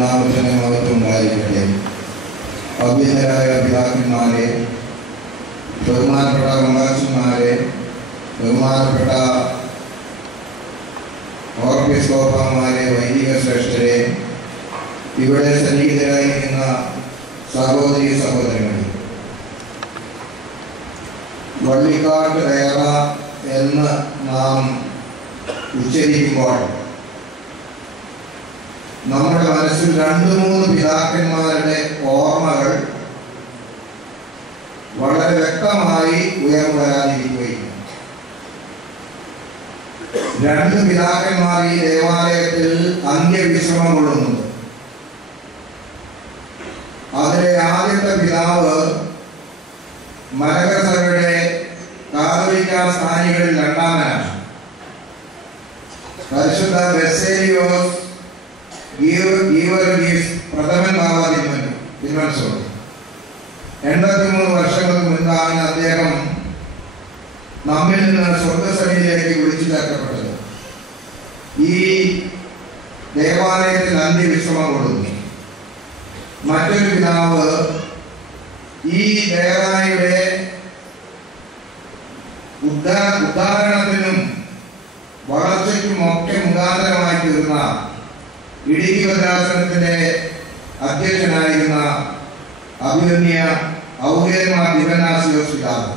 നാമത്തിന് മഹത്വം ഉണ്ടായിരിക്കട്ടെ. അഭ്യന്തരായ പിതാക്കന്മാരെ, ബഹുമാനപ്പെട്ട മംഗാച്ചന്മാരെ, ബഹുമാനപ്പെട്ട ഓർപ്പിസ്കോപ്പന്മാരെ, വൈദിക ശ്രേഷ്ഠരെ, ഇവിടെ സന്നിഹിതരായിരിക്കുന്ന സഹോദരി സഹോദരങ്ങളെ, വള്ളിക്കാട്ട് ഏറ എന്ന് നാം ഉച്ചരിക്കുമ്പോൾ നമ്മുടെ മനസ്സിൽ 2-3 പിതാക്കന്മാരുടെ ഓർമ്മകൾ വളരെ വ്യക്തമായി ഉയർന്നു വരാതിരിക്കുകയും 2 പിതാക്കന്മാർ ഈ ദേവാലയത്തിൽ അന്ത്യവിശ്രമം കൊള്ളുന്നുണ്ട്. അതിലെ ആദ്യത്തെ പിതാവ് മലകസഭയുടെ കാതോലിക്ക സ്ഥാനികളിൽ 2-മനാണ്. പരിശുദ്ധ ബെസേലിയോസ് ഗീവർഗീസ് പ്രഥമൻ ബാബ തിരുവനന്തപുരം 83 വർഷങ്ങൾക്ക് മുൻപാണ് അദ്ദേഹം നമ്മിൽ നിന്ന് സ്വർഗസഭയിലേക്ക് വിളിച്ചു ചേർക്കപ്പെട്ടത്. ഈ ദേവാലയത്തിൽ അന്ത്യവിശ്രമം കൊടുക്കുന്നു. മറ്റൊരു പിതാവ് ഈ ദേവാലയയുടെ ഉദ്ധാരണത്തിനും വളർച്ചയ്ക്കും ഒക്കെ മുഖാന്തരമായി തീർന്ന ഇടുക്കി ഭദ്രാസനത്തിന്റെ അധ്യക്ഷനായിരുന്ന അഭിമന്യ ഔഗേന്മാർ ദിവനാസിയോസ് പിതാവ്.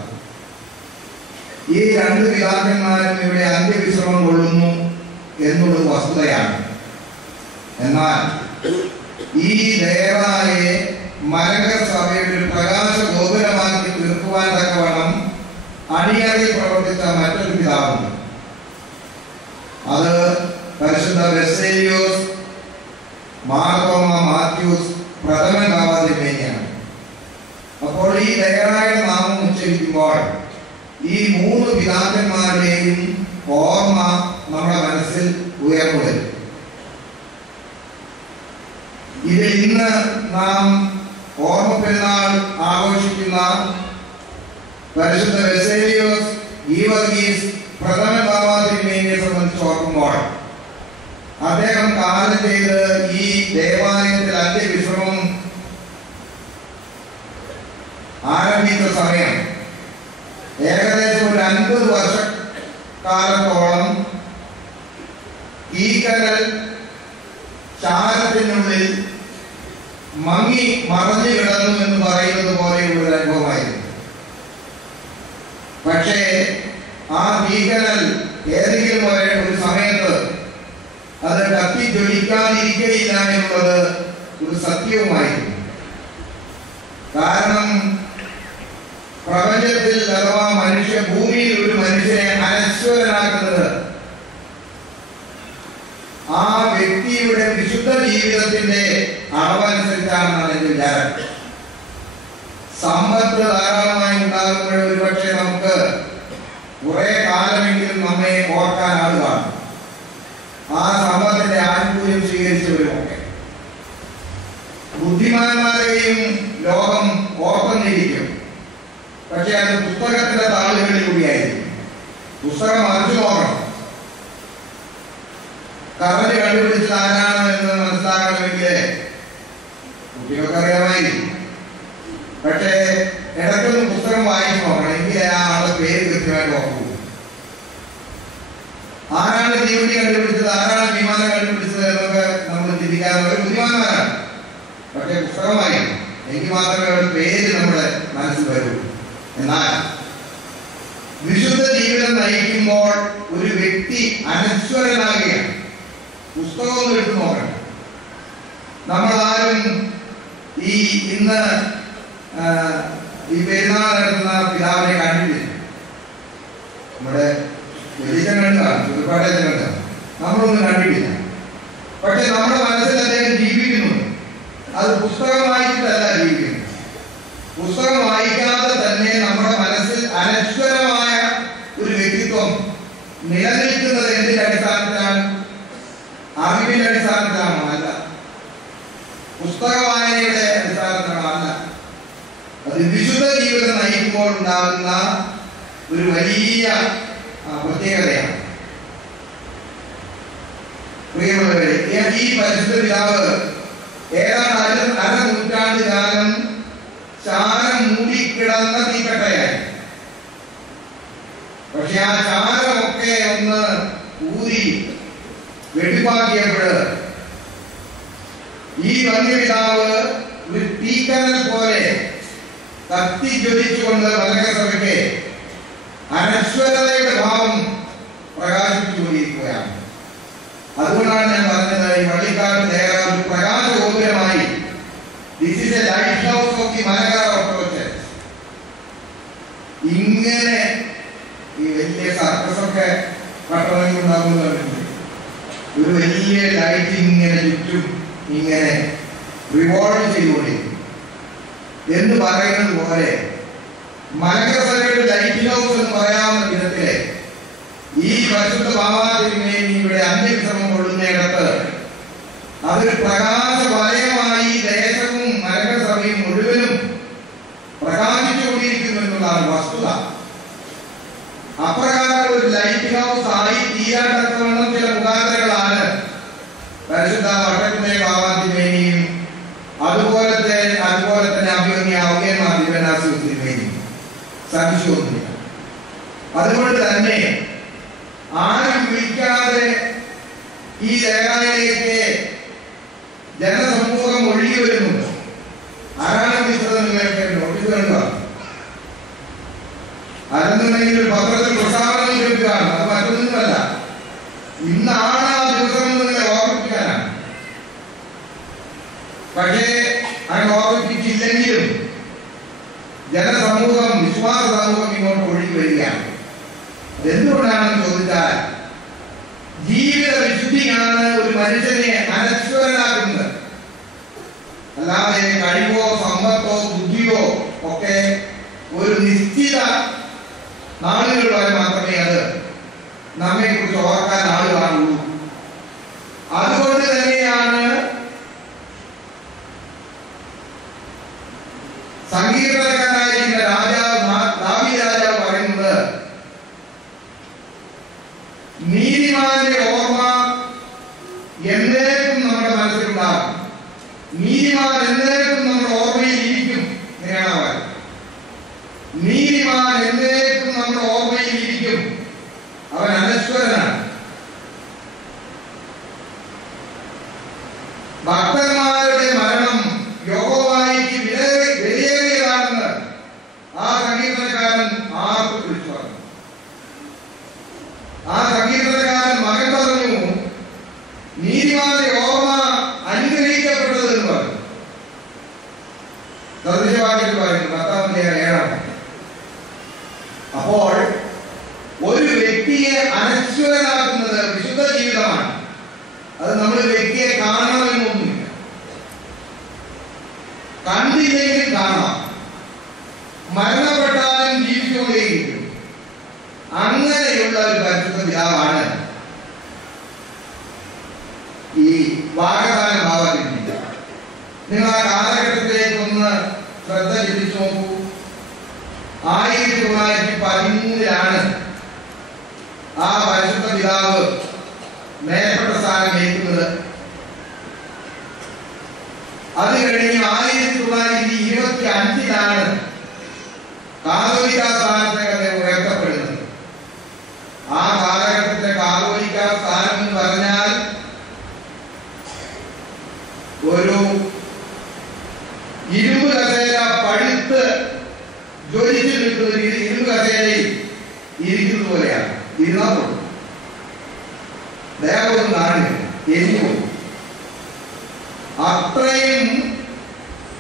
ഈ 2 പിതാക്കന്മാരും ഇവിടെ അന്ത്യവിശ്രമം കൊള്ളുന്നു എന്നുള്ളത് വസ്തുതയാണ്. എന്നാൽ ഈ ദേവാലയെ മലങ്കര സഭയുടെ ഒരു പ്രകാശ ഗോപുരമാക്കി തീർക്കുവാൻ തക്കവണ്ണം അണിയറയിൽ പ്രവർത്തിച്ച മറ്റൊരു പിതാവുണ്ട്. അത് പരിശുദ്ധ ബെസേലിയോസ് മാർത്തോമ മാത്യൂസ് പ്രഥമൻ ബാബ തിരുമേനിയാണ്. അപ്പോൾ ഈ ദേവാലയയുടെ നാമം ഉച്ചരിക്കുമ്പോൾ ഈ 3 പിതാക്കന്മാരുടെയും ഓർമ്മ നമ്മുടെ മനസ്സിൽ ഉയർന്നു വരും. ഇതിൽ ഇന്ന് നാം ഓർമ്മ പെരുന്നാൾ ആഘോഷിക്കുന്ന പരിശുദ്ധ ബെസേലിയോസ് ഗീവർഗീസ് പ്രഥമൻ ബാബ തിരുമേനിയെ സംബന്ധിച്ച് ഓർക്കുമ്പോൾ അദ്ദേഹം കാലം ചെയ്ത് ഈ ദേവാലയത്തിൽ അന്ത്യവിശ്രമം ആരംഭിച്ച സമയം ഏകദേശം ഒരു 50 വർഷക്കാലത്തോളം ഈ കരൽ ചാരത്തിനുള്ളിൽ മങ്ങി മറഞ്ഞു കിടന്നു എന്ന് പറയുന്നത് പോലെയുള്ള ഒരു അനുഭവമായിരുന്നു. പക്ഷേ ആ ഭീകരൽ ഏതെങ്കിലും ഒരു സമയത്ത് അത് കത്തി ജ്വലിക്കാതിരിക്കുകയില്ല എന്നുള്ളത് ഒരു സത്യവുമായിരുന്നു. കാരണം പ്രപഞ്ചത്തിൽ അഥവാ ഭൂമിയിൽ ഒരു മനുഷ്യനെ അനശ്വരനാക്കുന്നത് ആ വ്യക്തിയുടെ വിശുദ്ധ ജീവിതത്തിന്റെ അളവനുസരിച്ചാണെന്നാണ് എന്റെ വിചാരം. സമ്പത്ത് ധാരാളമായി ഉണ്ടാകുമ്പോൾ ഒരുപക്ഷെ നമുക്ക് കുറെ കാലമെങ്കിലും നമ്മെ ഓർക്കാൻ ആളുകളാണ്. ആ സമ്പത്തിന്റെ ആനുകൂല്യം സ്വീകരിച്ചവരുമൊക്കെ ബുദ്ധിമാന്മാരെയും ലോകം ഓർക്കുന്നിരിക്കും. പക്ഷെ അത് പുസ്തകത്തിന്റെ താളുകളിൽ കൂടിയായിരിക്കും. പുസ്തകം മറിച്ചു നോക്കണം. കറണ്ട് കണ്ടുപിടിച്ചത് ആരാണ് എന്ന് മനസ്സിലാക്കണമെങ്കിൽ കുട്ടികൾക്ക് അറിയാമായിരിക്കും. പക്ഷേ ഇടയ്ക്കൊന്ന് പുസ്തകം വായിച്ചു നോക്കണം. എങ്കിൽ ആ ആളുടെ പേര് കൃത്യമായിട്ട് ഓർക്കൂ. ആരാണ് തീവണ്ടി കണ്ടുപിടിച്ചത്, ആരാണ് വിമാനം കണ്ടുപിടിച്ചത് എന്നൊക്കെ നമ്മൾ ചിന്തിക്കാതെ ഒരു ബുദ്ധിമാന്മാരാണ്. പക്ഷെ പുസ്തകം വായിക്കണം. എനിക്ക് മാത്രമേ അവരുടെ പേര് നമ്മുടെ മനസ്സിൽ വരൂ. എന്നാൽ വിശുദ്ധ ജീവിതം നയിക്കുമ്പോൾ ഒരു വ്യക്തി അനശ്വരനാകുകയാണ്. പുസ്തകമൊന്നും എടുത്തു നോക്കണം. നമ്മളാരും ഇന്ന് ഈ പെരുന്നാൾ നടത്തുന്ന പിതാവിനെ കണ്ടിട്ടില്ല. നമ്മുടെ വെളിച്ചം കണ്ടാണ്, ചുറ്റുപാടേറ്റം കണ്ടാണ്, നമ്മളൊന്നും കണ്ടിട്ടില്ല. പക്ഷെ നമ്മുടെ മനസ്സിൽ അദ്ദേഹം ജീവിക്കുന്നുണ്ട്. അത് പുസ്തകം വായിച്ചിട്ടല്ല ജീവിക്കുന്നത്. പുസ്തകം വായിക്കാതെ തന്നെ നമ്മുടെ മനസ്സിൽ അനശ്വരമായ ഒരു വ്യക്തിത്വം നിലനിൽക്കുന്നത് എന്തിന്റെ അടിസ്ഥാനത്തിലാണ്? അറിവിന്റെ അടിസ്ഥാനത്തിലാണോ? അല്ല. പുസ്തക വായനയുടെ അടിസ്ഥാനത്തിലാണോ? അല്ല. അത് വിശുദ്ധ ജീവിതം നയിക്കുമ്പോൾ ഉണ്ടാകുന്ന ഒരു വലിയ പ്രത്യേകതയാണ്. പ്രിയമുള്ളവരെ, ഈ പരിശുദ്ധ പിതാവ് ഏതാണ്ട് അരനൂറ്റാണ്ട് കാലം ചാരം മൂടിക്കിടന്ന തീക്കട്ടയായി. പക്ഷെ ആ ചാരമൊക്കെ ഒന്ന് ഊരി വെടിപ്പാക്കിയപ്പോൾ ഈ വന്യപിതാവ് ഒരു തീക്കനൽ പോലെ കത്തിജ്വലിച്ചുകൊണ്ട് മലങ്കരസഭയ്ക്ക് അനശ്വരതയുടെ ഭാവം പ്രകാശിപ്പിച്ചുകൊണ്ടിരിക്കുകയാണ്. അതുകൊണ്ടാണ് ഞാൻ പറഞ്ഞത്, ഈ വള്ളിക്കാട് ദേവ ഒരു പ്രകാശഗോപുരമായി this is a lighthouse of the Malankara Orthodox. ഇങ്ങനെ ഈ വലിയ സർക്കസൊക്കെ പട്ടണങ്ങളിൽ ഉണ്ടാകുന്നുണ്ട്, ഒരു വലിയ ലൈറ്റ് ഇങ്ങനെ ചുറ്റും ഇങ്ങനെ റിവോൾവ് ചെയ്തുകൊണ്ടിരിക്കും എന്ന് പറയുന്നത് പോലെ മലങ്കര സഭയുടെ ലൈറ്റ് ഹൗസ് എന്ന് പറയാവുന്ന വിധത്തിലെ ഈ പരിശുദ്ധ ബാബാതിരുമേനിയുടെ അന്ത്യവിശ്രമം കൊള്ളുന്നിടത്ത് അതൊരു പ്രകാശ വലയമായി ദേശവും മലങ്കര സഭയും മുഴുവനും പ്രകാശിച്ചുകൊണ്ടിരിക്കുന്നു എന്നുള്ളതാണ് വസ്തുത. അപ്രകാരം ഒരു ലൈറ്റ് ഹൗസ് ആയി തീരാത്തക്കവണ്ണം ചില മുഖാന്തരങ്ങളാണ് പരിശുദ്ധ വട്ടക്കുമേ ബാബാതിരുമേനിയും അതുപോലെ തന്നെ അഭിമന്യാവുകന്മാർ ദിവനാസിമേനിയും സംശയമൊന്നുമില്ല. അതുകൊണ്ട് തന്നെ ആരും വിളിക്കാതെ ഈ ദേവാലയത്തിലേക്ക് ജനസമൂഹം ഒഴുകി വരുന്നുണ്ട്. ആരാണ് വിശ്വസം നിങ്ങൾക്ക് നോട്ടീസ് കണ്ടോ? അല്ലെന്നുണ്ടെങ്കിൽ ഒരു പത്രത്തിൽ പ്രസ്താവന കേൾക്കുകയാണ്. അത് മറ്റൊന്നുമല്ല, ഇന്നാണ് ആ ദിവസം നിങ്ങളെ ഓർമ്മിപ്പിക്കാനാണ്. പക്ഷേ അങ്ങനെ ഓർമ്മിപ്പിച്ചില്ലെങ്കിലും ജനസമൂഹം, വിശ്വാസ സമൂഹം ഇങ്ങോട്ട് ഒഴുകി വരികയാണ്. എന്തുകൊണ്ടാണെന്ന് ചോദിച്ചാൽ ജീവിത വിശുദ്ധിയാണ് ഒരു മനുഷ്യനെ അനശ്വരനാക്കുന്നത്. അല്ലാതെ കഴിവോ സമ്പത്തോ ബുദ്ധിയോ ഒക്കെ ഒരു നിശ്ചിത നാളുകൾ വരെ മാത്രമേ അത് നമ്മെ കുറിച്ച് ഓർക്കാൻ ആളുകളുള്ളൂ. അതുകൊണ്ട് തന്നെയാണ് സംഗീതക്കാരായിരിക്കുന്ന ദാവീദ് രാജാവ് പറയുന്നത്, നീതിമാന്റെ ഓർമ്മ എന്നേക്കും നമ്മുടെ മനസ്സിലുണ്ടാകും, നീതിമാൻ എന്നേക്കും നമ്മുടെ ഓർമ്മയിൽ ഇരിക്കും. ഇങ്ങനെയാണ് അവർ, നീതിമാൻ എന്നേക്കും നമ്മുടെ ഓർമ്മയിൽ ഇരിക്കും, അവൻ അനശ്വരനാണ്. ഭക്തന്മാരുടെ മരണം യഹോവയ്ക്ക് വിലയേറിയതാണെന്ന് ആ സംഗീതക്കാരൻ ആർക്ക് വിളിച്ചു പറഞ്ഞു. ആ സംഗീതക്കാരൻ മകൻ പറഞ്ഞു, നീതിമാന്റെ ഓർമ്മ അനുഗ്രഹിക്കപ്പെട്ടത് എന്ന് പറഞ്ഞു. സദൃശവാക്യത്തിൽ പറയുന്നു 10-7. അപ്പോൾ ഒരു വ്യക്തിയെ അനശ്വരനാക്കുന്നത് വിശുദ്ധ ജീവിതമാണ്. അത് നമ്മൾ വ്യക്തിയെ കാണണമെന്നൊന്നുമില്ല, കണ്ടില്ലെങ്കിലും കാണാം, മരണപ്പെട്ടാലും ജീവിച്ചുകൊണ്ടേയിരിക്കും. അങ്ങനെയുള്ള ഒരു പരിശുദ്ധ പിതാവാണ് ഈ വാഗദാന ഭാവത്തിൻ്റെ. നിങ്ങൾ ആ കാലഘട്ടത്തിലേക്ക് ഒന്ന് ശ്രദ്ധ ചെലുത്തി നോക്കൂ. 1913 ആ പരിശുദ്ധ പിതാവ് മേൽപ്പെട്ട സ്ഥാനം ഏൽക്കുന്നത്. അത് കഴിഞ്ഞ് 1925 കാതോലിക്ക സ്ഥാനത്തേക്ക് ഉയർത്തപ്പെടുന്നത്. ആ കാലഘട്ടത്തിലെ കാതോലിക്ക സ്ഥാനം എന്ന് പറഞ്ഞാൽ ഒരു ഇരുമ്പ് കസേര പഴുത്ത് ജ്വലിച്ചു നിൽക്കുന്ന ഇരുമ്പ് കസേരയിൽ ഇരിക്കുന്നത് പോലെയാണ്. ഇരുന്നാൽ പോകും, ദേഹമൊന്നും കാണില്ല, എരിഞ്ഞു പോകും. അത്രയും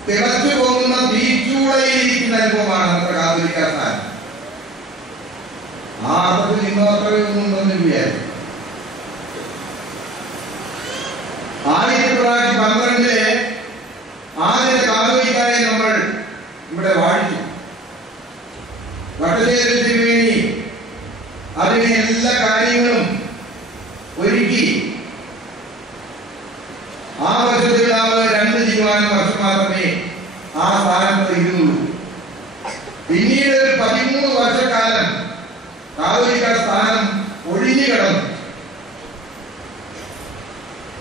തിളച്ചു പോകുന്ന തീച്ചൂളയിലിരിക്കുന്ന അനുഭവമാണ് നമ്മുടെ കാതോലിക്ക സ്ഥാനം. ആ അർത്ഥത്തിൽ ഇന്നോ അത്രയൊന്നും ഉണ്ടെന്ന് വിചാരിച്ചു. 1912 ആദ്യത്തെ കാതോലിക്കാരെ നമ്മൾ ഇവിടെ വാഴിച്ചു. വട്ടശ്ശേരി തിരുമേനി അതിന് എല്ലാ കാര്യങ്ങളും ഒരുക്കി. ആ വർഷത്തിൽ 2 വർഷം മാത്രമേ ആ സ്ഥാനത്ത് ഇരുന്നുള്ളൂ. പിന്നീട് ഒരു 13 വർഷക്കാലം കാതോലിക്ക സ്ഥാനം ഒഴിഞ്ഞു കിടന്നു.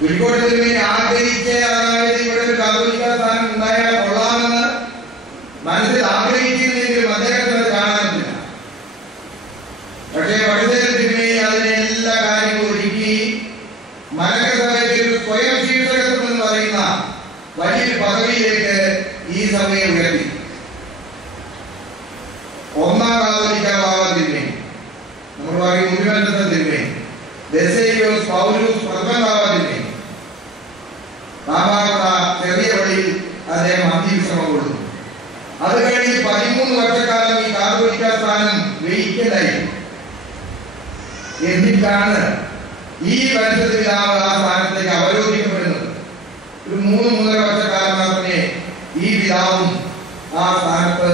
കുരിക്കോട് തിരുമേനി ആഗ്രഹിച്ച് അതായത് ഇവിടെ ഒരു കാതോലിക്ക സ്ഥാനം ഉണ്ടായാൽ കൊള്ളാമെന്ന് മനസ്സിൽ ആഗ്രഹിച്ചിരുന്നെങ്കിലും അദ്ദേഹത്തിന് കാണാനില്ല. പക്ഷേ വടുതേരി തിരുമേനി അതിനെ എല്ലാ കാര്യങ്ങളും ഒരുക്കി മലങ്കര സഭയ്ക്ക് ഒരു സ്വയം ശീർഷകത്വം എന്ന് പറയുന്ന വലിയൊരു പദവിയിലേക്ക് ഈ സഭയെ ഉയർത്തി. ഒന്നാം കാതോലിക്ക ബാബ തിരുമേനി, നമ്മൾ പറയും മുരുകന്റെ തിരുമേനി, ബെസേലിയോസ് പൗലോസ് പ്രഥമ ബാബ തിരുമേനി, ബാബാകുട ചെറിയ വഴിയിൽ അദ്ദേഹം അന്ത്യവിശ്രമം കൊടുത്തു. അത് കഴിഞ്ഞ് 13 വർഷക്കാലം ഈ കാതോലിക്ക സ്ഥാനം വഹിക്കലായി. എന്നിട്ടാണ് ഈ പരിശുദ്ധ പിതാവ് ആ സ്ഥാനത്തേക്ക് അവരോധിക്കപ്പെടുന്നത്. ഒരു 3-3.5 വർഷക്കാലം മാത്രമേ ഈ പിതാവും ആ സ്ഥാനത്ത്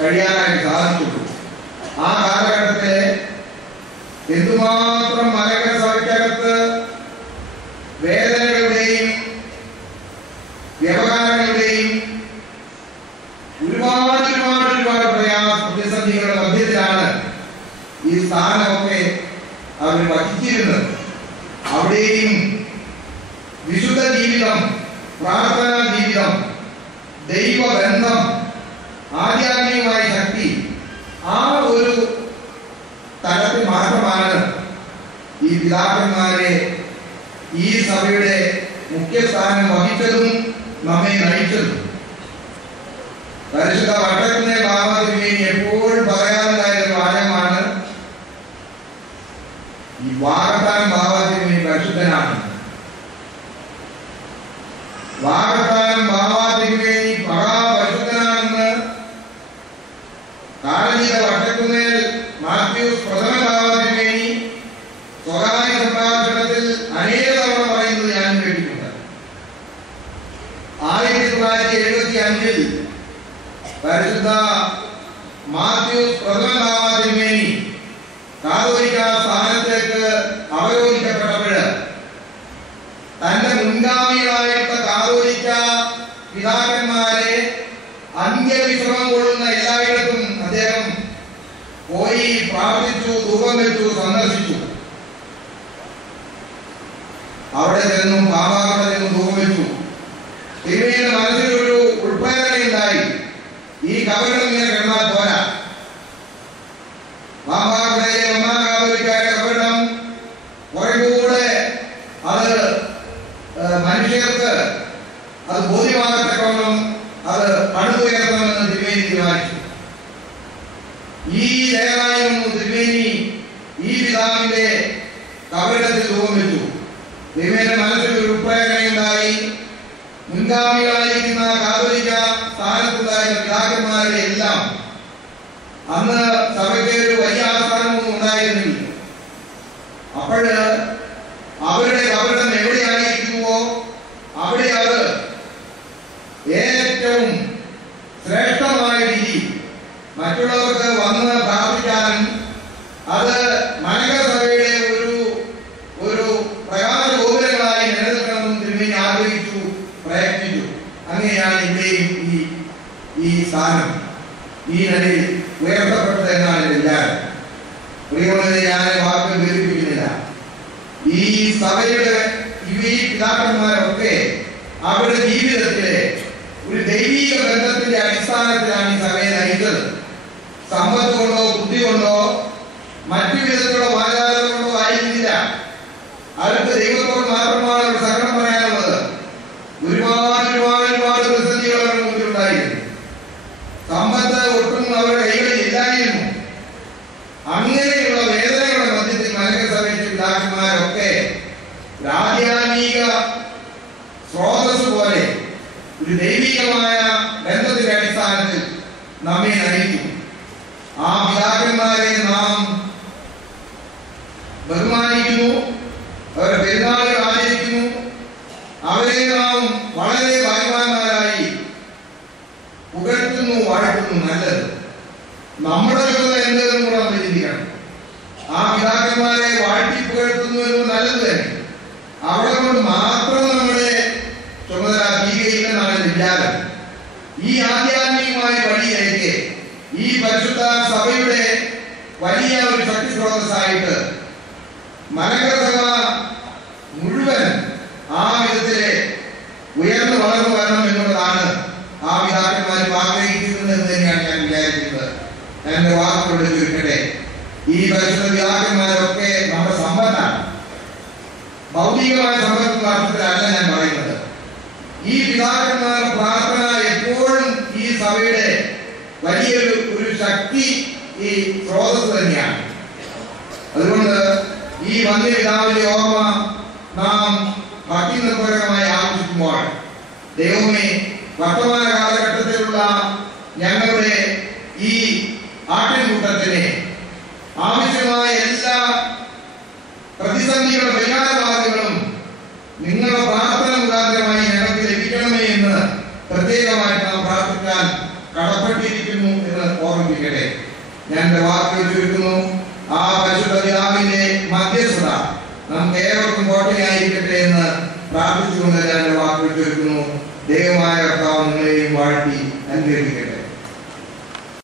കഴിയാനായിട്ട് സാധിച്ചുള്ളൂ. ആ കാലഘട്ടത്തിലെ എന്തുമാത്രം മലങ്കര സഭയ്ക്കകത്ത് വേദനകളുടെയും വ്യവഹാരങ്ങളുടെയും ഒരുപാട് പ്രതിസന്ധികളുടെ മധ്യത്തിലാണ് ഈ സ്ഥാനമൊക്കെ അവർ വഹിച്ചിരുന്നത്. അവിടെയും വിശുദ്ധ ജീവിതം, പ്രാർത്ഥനാ ജീവിതം, ദൈവബന്ധം, ആധ്യാത്മികമായ ശക്തി, ആ ഒരു തലത്തിൽ മാത്രമാണ് ഈ പിതാക്കന്മാരെ ഈ സഭയുടെ മുഖ്യസ്ഥാനം വഹിച്ചതും നമ്മെ നയിച്ചതും. പരിശുദ്ധ വട്ടക്കുന്നിൽ ബാബ തിരുമേനി എപ്പോഴും പറയാറുണ്ടായിരുന്ന വാചകമാണ്, ഈ വാകത്താനം ബാബ തിരുമേനി പരിശുദ്ധനാണ്. വാകത്താനം ബാബ തിരുമേനി മഹാപരിശുദ്ധനാണെന്ന് കാലനീത വട്ടക്കുന്നിൽ മാത്യൂസ് പ്രഥമ ബാബ തിരുമേനി സ്വകാര്യ സംഭാഷണത്തിൽ അനേക തവണ പറയുന്നത് ഞാൻ കേട്ടിട്ടുണ്ട്. 1975 പരിശുദ്ധ മാത്യൂസ് പ്രഥമ ബാബ തിരുമേനി കാതോലിക്ക സ്ഥാനത്തേക്ക് അവരോധിക്കപ്പെട്ടപ്പോൾ തന്റെ മുൻഗാമികളായിട്ടുള്ള കാതോലിക്ക പിതാക്കന്മാരെ അന്ത്യവിശ്രമം കൊള്ളുന്ന എല്ലായിടത്തും അദ്ദേഹം പോയി പ്രാർത്ഥിച്ചു, ധൂപം വെച്ചു, സന്ദർശിച്ചു. അവിടെ ചെന്നും ബാബാവിടെ ചെന്നും ധൂപം വെച്ചു. തിരുമേനിയുടെ മനസ്സിലൊരു ഉൾപ്രേരണയുണ്ടായി, ഈ കബറിടം ഇങ്ങനെ കിടന്നാൽ പോരാ. ബാബാവിടെ ഒന്നാം കാതോലിക്കയുടെ കബറിടം കുറെക്കൂടെ അത് മനുഷ്യർക്ക് അത് ബോധ്യമാകത്തക്കവണ്ണം അത് പണിതുയർത്തണമെന്ന് തിരുമേനി തീരുമാനിച്ചു. ഈ ദേവാലയം തിരുമേനി ഈ പിതാവിന്റെ കബറിടത്തിൽ ധൂപം വെച്ചു. തിരുമേനിയുടെ മനസ്സിൽ ഒരു ഉൾപ്രേരണയുണ്ടായി. മുൻഗാമികളായിരിക്കുന്ന കാതോലിക്ക സ്ഥാനത്തുണ്ടായിരുന്ന പിതാക്കന്മാരുടെ എല്ലാം അന്ന് സഭയ്ക്ക് ഒരു വലിയ ആസ്ഥാനമൊന്നും ഉണ്ടായിരുന്നില്ല. അപ്പോൾ അവരുടെ കബറിടം എവിടെയായിരിക്കുന്നുവോ അവിടെ അത് ഏറ്റവും ശ്രേഷ്ഠമായ രീതി മറ്റുള്ളവർക്ക് വന്ന് പ്രാർത്ഥിക്കാനും അത് മലങ്കര സഭയുടെ ഒരു പ്രകാശ ഗോപുരങ്ങളായി നിലനിൽക്കണമെന്ന് തിരുമേനി ആഗ്രഹിച്ചു, പ്രയത്നിച്ചു. അങ്ങനെയാണ് ഇവിടെയും ഈ സ്ഥാനം ഈ നിലയിൽ ഉയർത്തപ്പെട്ടത് എന്നാണ് എൻ്റെ വിചാരം. പ്രിയമുള്ളവരെ, ഞാൻ വാക്കുകൾ ദീർഘിപ്പിക്കുന്നില്ല. ഈ സഭയുടെ ഈ പിതാക്കന്മാരൊക്കെ അവരുടെ ജീവിതത്തിലെ ഒരു ദൈവീക ബന്ധത്തിന്റെ അടിസ്ഥാനത്തിലാണ് ഈ സഭയെ നയിച്ചത്. സമ്പത്ത് കൊണ്ടോ ബുദ്ധി കൊണ്ടോ മറ്റു വിധത്തിലുള്ള വാചാലത കൊണ്ടോ ആയിരുന്നില്ല. അവർക്ക് ദൈവത്തോട് മാത്രമാണ് ഒരു സങ്കടം പറയാനുള്ളത്. ഒരുപാട് പ്രതിസന്ധികൾ അവരുടെ മുന്നിലുണ്ടായിരുന്നു. സമ്പത്ത് ഒട്ടും അവരുടെ കൈകളിൽ ഇല്ലായിരുന്നു. അങ്ങനെയുള്ള വേദനകളുടെ മധ്യത്തിൽ മലങ്കര സഭയിലെ പിതാക്കന്മാരൊക്കെ ആധ്യാത്മിക സ്രോതസ് പോലെ ഒരു ദൈവികമായ ബന്ധത്തിന്റെ അടിസ്ഥാനത്തിൽ നമ്മെ നയിക്കും. ആ പിതാക്കന്മാരെ നാം ബഹുമാനിക്കുന്നു, അവരുടെ പെരുന്നാളുകൾ ആചരിക്കുന്നു. അവരെ നാം വളരെ ഭാഗ്യവാന്മാരായി പുകഴ്ത്തുന്നു, വാഴ്ത്തുന്നു. നല്ലത്. നമ്മുടെ ചുമതല എന്തെന്നും കൂടെ നമ്മൾ ചിന്തിക്കണം. ആ പിതാക്കന്മാരെ വാഴ്ത്തി പുകഴ്ത്തുന്നു എന്ന് നല്ലത് തന്നെ. അവിടെ കൊണ്ട് മാത്രം നമ്മുടെ ചുമതല തീരുകയില്ലെന്നാണ് എൻ്റെ വിചാരം. ഈ ആധ്യാത്മികമായ വഴിയിലേക്ക് ഈ പരിശുദ്ധ സഭയുടെ വലിയ ഒരു ശക്തി സ്രോതസ്സായിട്ട് മലങ്കര സഭ മുഴുവൻ പരിശുദ്ധ പിതാക്കന്മാരൊക്കെ നമ്മുടെ സമ്പത്താണ്. ഭൗതികമായ സമ്പത്ത് അർത്ഥത്തിലല്ല ഞാൻ പറയുന്നത്. ഈ പിതാക്കന്മാരുടെ പ്രാർത്ഥന എപ്പോഴും ഈ സഭയുടെ വലിയൊരു ശക്തി, ഈ സ്രോതസ് തന്നെയാണ്. അതുകൊണ്ട് ഈ വന്യപിതാവിന്റെ ഓർമ്മ നാം ഭക്തിനിർഭരമായി ആഘോഷിക്കുമ്പോൾ ദൈവമേ, വർത്തമാന കാലഘട്ടത്തിലുള്ള ഞങ്ങളുടെ ഈ ആട്ടിൻകൂട്ടത്തിന് ആവശ്യമായ എല്ലാ പ്രതിസന്ധികളുടെ പരിഹാരമാർഗങ്ങളും നിങ്ങളുടെ പ്രാർത്ഥന മുഖാന്തരമായി ഞങ്ങൾക്ക് ലഭിക്കണമേ എന്ന് പ്രത്യേകമായിട്ട് നാം പ്രാർത്ഥിക്കാൻ കടപ്പെട്ടിരിക്കുന്നു എന്ന് ഓർമ്മിപ്പിക്കട്ടെ. ഞാൻ എൻ്റെ വാക്കുകൾ ചുരുക്കുന്നു. ആ പരിശുദ്ധ പിതാവിന്റെ മധ്യസ്ഥത നമുക്ക് ഏവർക്കും കോട്ടയായിരിക്കട്ടെ എന്ന് പ്രാർത്ഥിച്ചുകൊണ്ട് ഞാൻ എൻ്റെ വാക്കുകൾ ചുരുക്കുന്നു. ദൈവമായ കർത്താവ് നിങ്ങളെയും വാഴ്ത്തി അനുഗ്രഹിക്കട്ടെ.